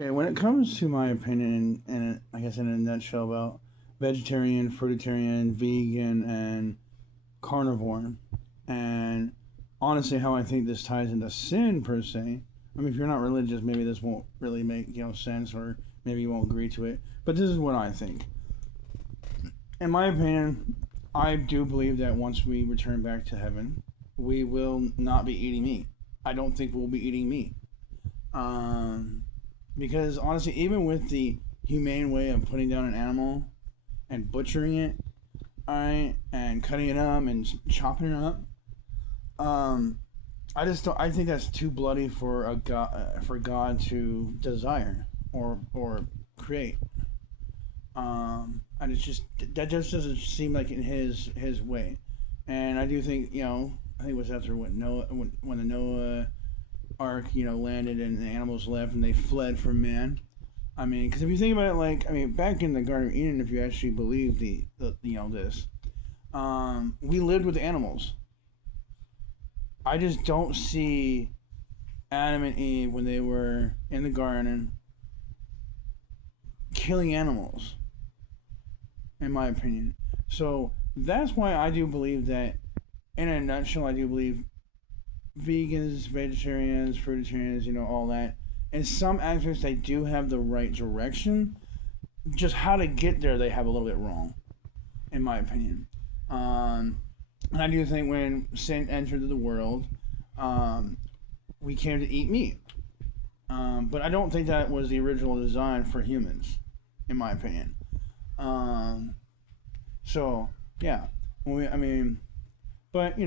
Okay, when it comes to my opinion, and I guess in a nutshell about vegetarian, fruitarian, vegan, and carnivore, and honestly, how I think this ties into sin per se. I mean, if you're not religious, maybe this won't really make sense, or maybe you won't agree to it. But this is what I think. In my opinion, I do believe that once we return back to heaven, we will not be eating meat. I don't think we'll be eating meat. Um, because honestly, even with the humane way of putting down an animal and butchering it, alright, and cutting it up and chopping it up, um, I just don't. I think that's too bloody for a god for God to desire or create. And it's just that just doesn't seem like in his way. And I do think I think it was after when the Noah ark landed and the animals left and they fled from man. I mean, because if you think about it, like back in the Garden of Eden, if you actually believe the this, we lived with animals. I just don't see Adam and Eve when they were in the garden killing animals, in my opinion. So that's why I do believe that, in a nutshell, I do believe vegans, vegetarians, fruitarians, all that. In some aspects, they do have the right direction. Just how to get there, they have a little bit wrong, in my opinion. And I do think when sin entered the world, um, we came to eat meat. But I don't think that was the original design for humans, in my opinion. Um, so yeah, I mean, but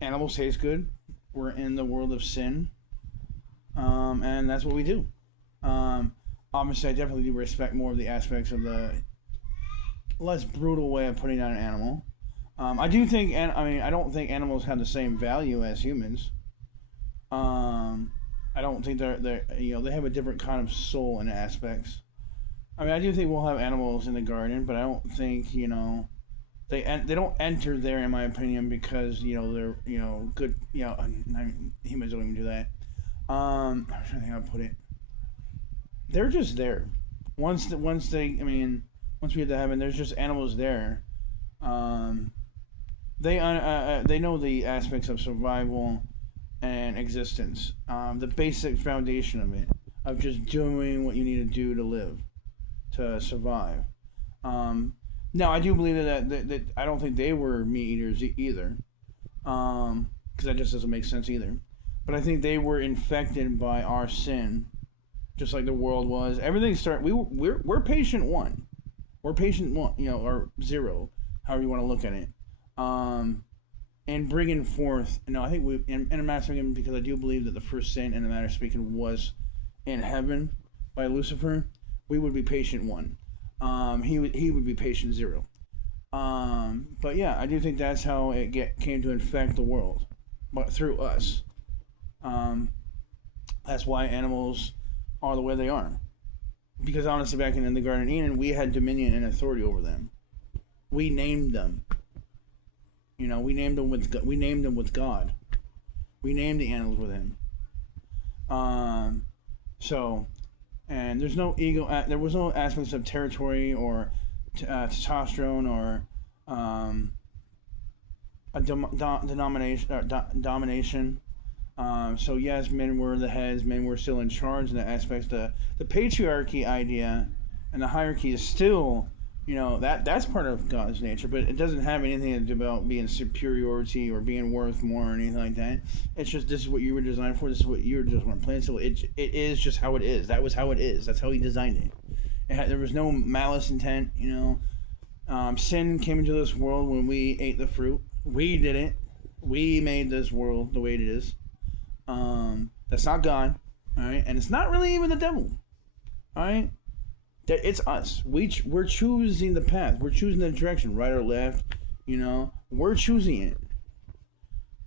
animals taste good. We're in the world of sin, and that's what we do. Um, Obviously, I definitely do respect more of the aspects of the less brutal way of putting down an animal. I do think, and I mean, I don't think animals have the same value as humans. Um, I don't think they're they have a different kind of soul in aspects. I mean, I do think we'll have animals in the garden, but I don't think they don't enter there in my opinion because they're good. I mean, humans don't even do that. I'm trying to think how to put it. They're just there. Once they, I mean, once we get to heaven, there's just animals there. Um, they know the aspects of survival and existence, the basic foundation of it, of just doing what you need to do to live, to survive. Um, Now, I do believe that I don't think they were meat eaters either, because that just doesn't make sense either. But I think they were infected by our sin, just like the world was. Everything started. We're patient one. We're patient one. Or zero, however you want to look at it. Um, and bringing forth. I think in a matter speaking, because I do believe that the first sin in a matter speaking was in heaven by Lucifer. We would be patient one. He would be patient zero. But yeah, I do think that's how it came to infect the world, but through us. Um, that's why animals are the way they are. Because honestly, back in the Garden of Eden, we had dominion and authority over them. We named them. We named them with God. We named the animals with Him. Um, so and there's no ego. There was no aspects of territory or testosterone or um, a denomination domination. So yes, men were the heads. Men were still in charge in that aspect. The patriarchy idea and the hierarchy is still, that's part of God's nature, but it doesn't have anything to do about being superiority or being worth more or anything like that. It's just this is what you were designed for. This is what you were just want to plan. So it is just how it is. That was how it is. That's how He designed it. There was no malice intent. Sin came into this world when we ate the fruit. We did it. We made this world the way it is. That's not God, all right, and it's not really even the devil, all right. It's us. We're choosing the path. We're choosing the direction, right or left. We're choosing it,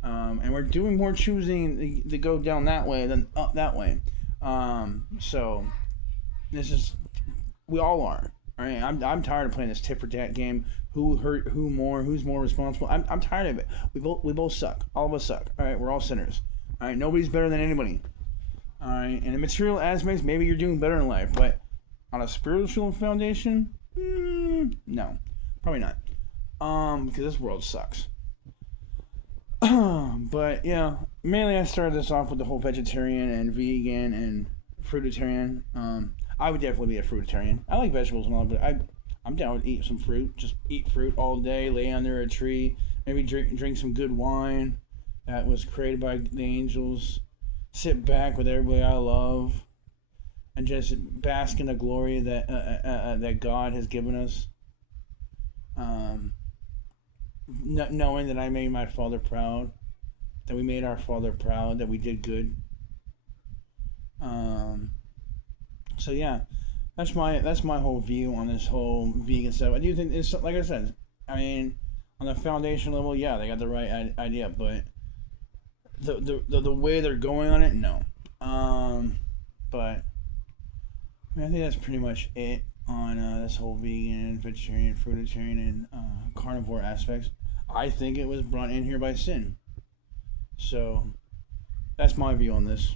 and we're doing more choosing to go down that way than up that way. So this is we all are. All right, I'm tired of playing this tit for tat game. Who hurt who more? Who's more responsible? I'm tired of it. We both suck. All of us suck. All right, we're all sinners. All right, nobody's better than anybody. All right, and in material aspects, maybe you're doing better in life, but on a spiritual foundation, no, probably not. Because this world sucks. But yeah, mainly I started this off with the whole vegetarian and vegan and fruitarian. I would definitely be a fruitarian. I like vegetables and all, but I'm down to eat some fruit. Just eat fruit all day, lay under a tree, maybe drink some good wine that was created by the angels. Sit back with everybody I love, and just bask in the glory that God has given us. Um, Knowing that I made my father proud, that we made our father proud, that we did good. Um, so yeah, that's my whole view on this whole vegan stuff. I do think it's like I said. I mean, on the foundation level, yeah, they got the right idea, but the way they're going on it, no. But I think that's pretty much it on this whole vegan, vegetarian, fruitarian, and carnivore aspects. I think it was brought in here by sin. So that's my view on this.